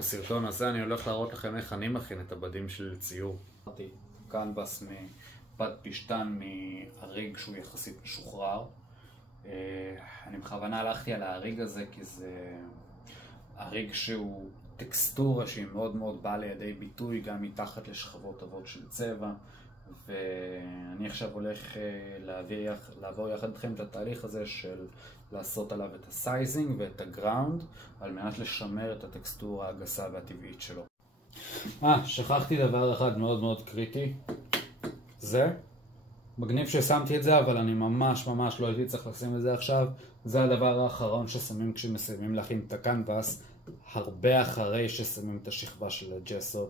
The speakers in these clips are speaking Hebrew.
בסרטון הזה אני הולך להראות לכם איך אני מכין את הבדים שלי לציור. קנבס מבד פשטן מהריג שהוא יחסית משוחרר. אני בכוונה הלכתי על הריג הזה כי זה הריג שהוא טקסטורה שהיא מאוד מאוד באה לידי ביטוי גם מתחת לשכבות עבות של צבע, ואני עכשיו הולך לעבור יחד איתכם את התהליך הזה של לעשות עליו את הסייזינג ואת הגראונד על מנת לשמר את הטקסטורה הגסה והטבעית שלו. שכחתי דבר אחד מאוד מאוד קריטי. זה מגניב ששמתי את זה, אבל אני ממש לא הייתי צריך לשים את זה עכשיו. זה הדבר האחרון ששמים כשמסיימים להכין את הקנבס, הרבה אחרי ששמים את השכבה של הג'סו.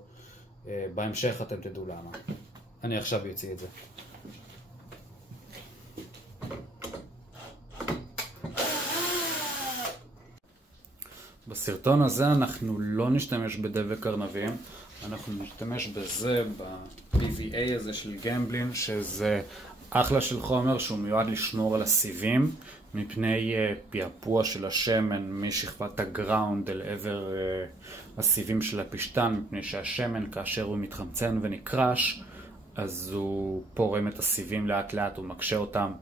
בהמשך אתם תדעו למה. אני עכשיו יוציא את זה. בסרטון הזה אנחנו לא נשתמש בדבק קרנבים, אנחנו נשתמש בזה, ב-PVA הזה של גמבלין, שזה אחלה של חומר שהוא מיועד לשמור על הסיבים מפני פעפוע של השמן משכבת הגראונד אל עבר הסיבים של הפשטן, מפני שהשמן כאשר הוא מתחמצן ונקרש אז הוא פורם את הסיבים לאט לאט, הוא מקשה אותם.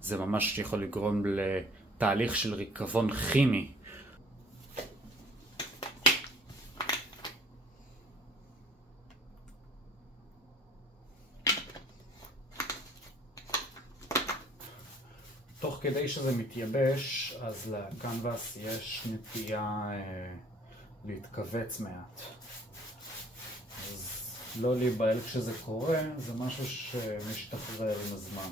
זה ממש יכול לגרום לתהליך של ריקבון כימי. תוך כדי שזה מתייבש, אז לקנבס יש נטייה להתכווץ מעט. אז לא להיבהל כשזה קורה, זה משהו שמשתחרר עם הזמן.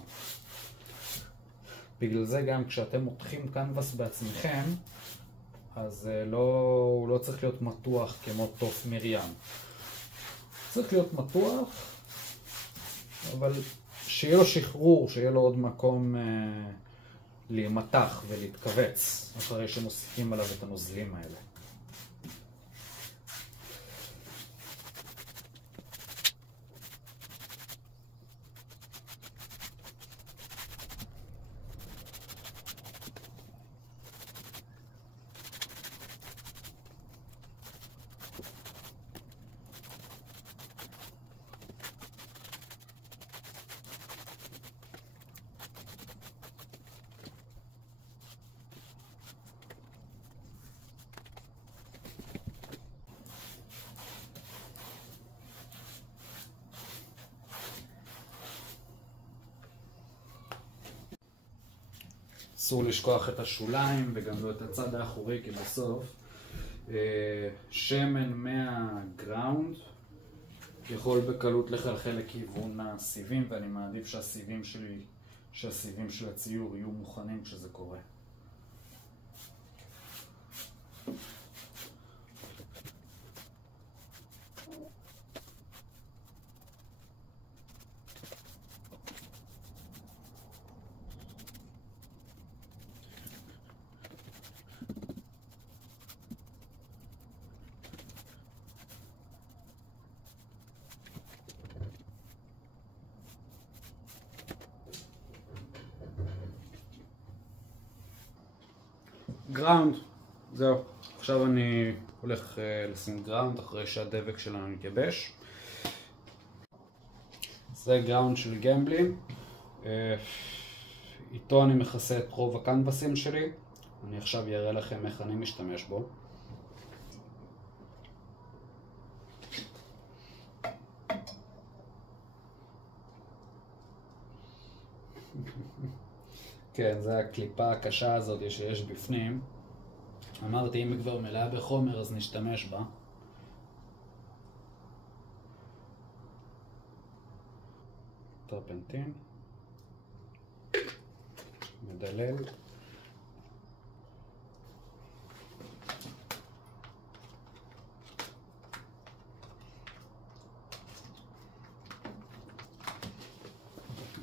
בגלל זה גם כשאתם מותחים קנבס בעצמכם, אז הוא לא צריך להיות מתוח כמו תוף מרים. צריך להיות מתוח, אבל שיהיה לו שחרור, שיהיה לו עוד מקום להימתח ולהתכווץ אחרי שמוסיפים עליו את הנוזלים האלה. אסור לשכוח את השוליים וגם לא את הצד האחורי, כי בסוף שמן מהגראונד יכול בקלות לחלחל לכיוון הסיבים, ואני מעדיף שהסיבים של הציור יהיו מוכנים כשזה קורה. גראונד, זהו. עכשיו אני הולך לשים גראונד אחרי שהדבק שלנו יתייבש. זה גראונד של גמבלין. איתו אני מכסה את רוב הקנבסים שלי. אני עכשיו אראה לכם איך אני משתמש בו. כן, זה הקליפה הקשה הזאת שיש בפנים. אמרתי, אם היא כבר מלאה בחומר אז נשתמש בה. טרפנטין. מדלל.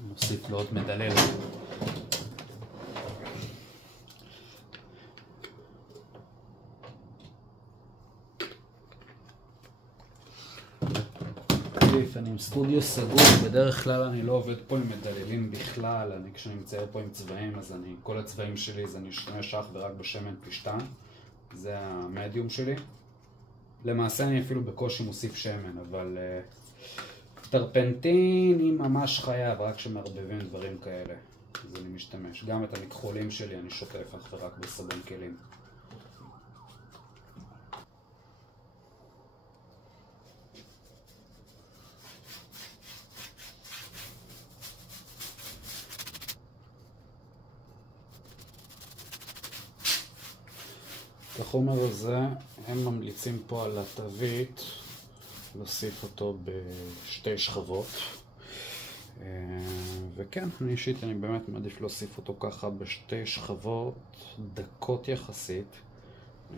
נוסיף לו עוד מדלל. אני עם סטודיו סגור, בדרך כלל אני לא עובד פה עם מדללים בכלל. כשאני מצייר פה עם צבעים, אז כל הצבעים שלי אני אשתמש אך ורק בשמן פשטן, זה המדיום שלי. למעשה אני אפילו בקושי מוסיף שמן, אבל טרפנטין היא ממש חייב, רק שמערבבים דברים כאלה. אז אני משתמש. גם את המכחולים שלי אני שוטף אך ורק בסבון כלים. את החומר הזה הם ממליצים פה על התווית להוסיף אותו בשתי שכבות, וכן, אני אישית אני באמת מעדיף להוסיף אותו ככה בשתי שכבות דקות יחסית.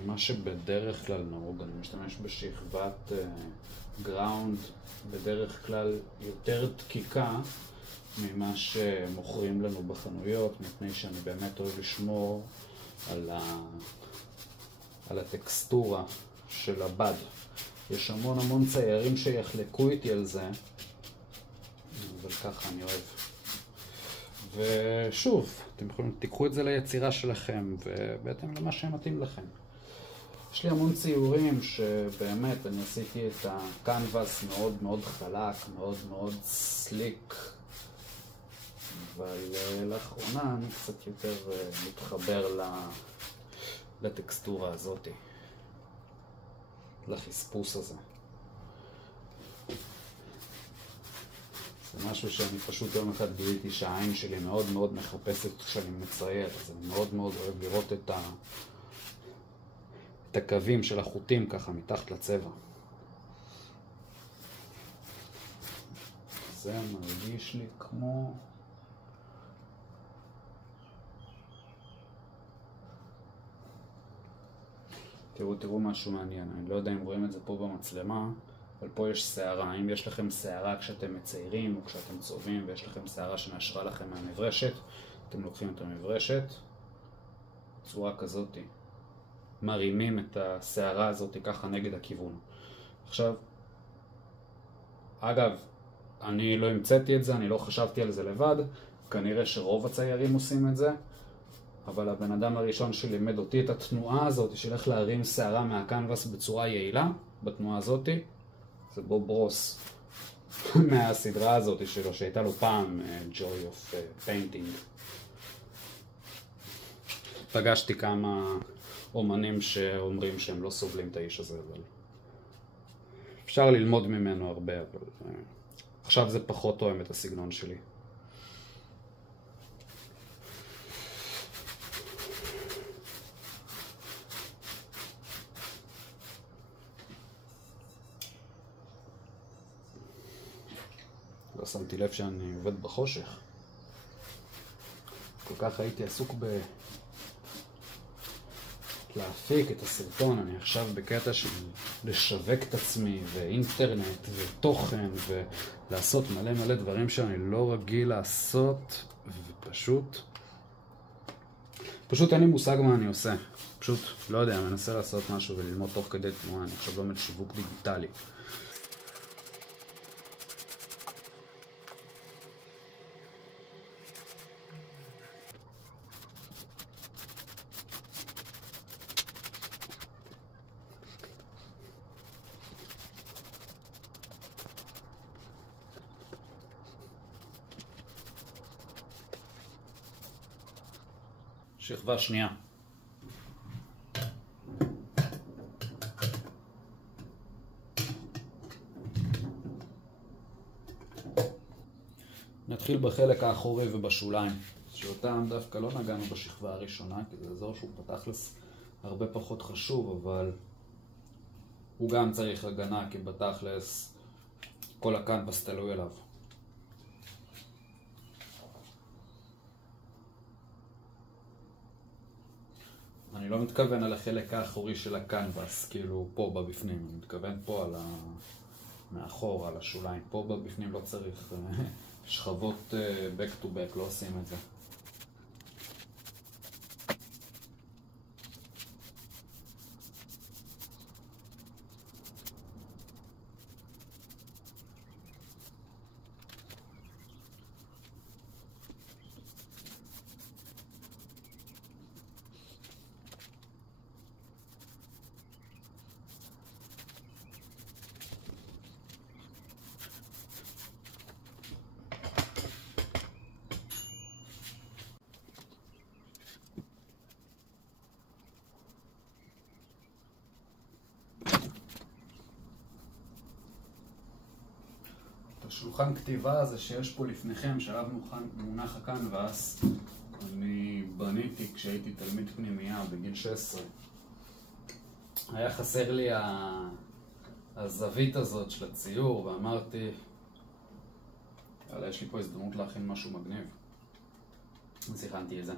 מה שבדרך כלל נהוג, אני משתמש בשכבת גראונד בדרך כלל יותר דקיקה ממה שמוכרים לנו בחנויות, מפני שאני באמת אוהב לשמור על הטקסטורה של הבד. יש המון ציירים שיחלקו איתי על זה, אבל ככה אני אוהב. ושוב, אתם יכולים, תיקחו את זה ליצירה שלכם, ובהתאם למה שמתאים לכם. יש לי המון ציורים שבאמת אני עשיתי את הקנבס מאוד חלק, מאוד סליק, אבל לאחרונה אני קצת יותר מתחבר לטקסטורה הזאת, לחספוס הזה. זה משהו שאני פשוט יום אחד גיליתי שהעין שלי מאוד מחפשת כשאני מצייר, אז אני מאוד אוהב לראות את הקווים של החוטים ככה מתחת לצבע. זה מרגיש לי כמו... תראו משהו מעניין, אני לא יודע אם רואים את זה פה במצלמה, אבל פה יש שערה. אם יש לכם שערה כשאתם מציירים או כשאתם צובעים ויש לכם שערה שנשרה לכם מהמברשת, אתם לוקחים את המברשת בצורה כזאת, מרימים את השערה הזאת ככה נגד הכיוון. עכשיו, אגב, אני לא המצאתי את זה, אני לא חשבתי על זה לבד, כנראה שרוב הציירים עושים את זה, אבל הבן אדם הראשון שלימד אותי את התנועה הזאת של איך להרים שערה מהקנבס בצורה יעילה, בתנועה הזאת, זה בוב רוס מהסדרה הזאת שלו שהייתה לו פעם Joy of Painting. פגשתי כמה אומנים שאומרים שהם לא סובלים את האיש הזה, אבל אפשר ללמוד ממנו הרבה, אבל עכשיו זה פחות תואם את הסגנון שלי. לא שמתי לב שאני עובד בחושך. כל כך הייתי עסוק להפיק את הסרטון. אני עכשיו בקטע של לשווק את עצמי ואינטרנט ותוכן ולעשות מלא דברים שאני לא רגיל לעשות, ופשוט אין לי מושג מה אני עושה. פשוט לא יודע, אני מנסה לעשות משהו וללמוד תוך כדי תנועה. אני עכשיו לומד שיווק דיגיטלי. שכבה שנייה. נתחיל בחלק האחורי ובשוליים, שאותם דווקא לא נגענו בשכבה הראשונה, כי זה אזור שהוא בתכלס הרבה פחות חשוב, אבל הוא גם צריך הגנה, כי בתכלס כל הקנבס תלוי אליו. אני לא מתכוון על החלק האחורי של הקנבס, כאילו פה בבפנים, אני מתכוון פה על מאחור, על השוליים. פה בבפנים לא צריך שכבות back to back, לא עושים את זה. השולחן כתיבה הזה שיש פה לפניכם, שעליו מונח הקנבס, אני בניתי כשהייתי תלמיד פנימייה בגיל 16. היה חסר לי הזווית הזאת של הציור, ואמרתי, יאללה, יש לי פה הזדמנות להכין משהו מגניב. אז הכנתי את זה.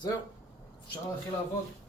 זהו, אפשר להתחיל לעבוד.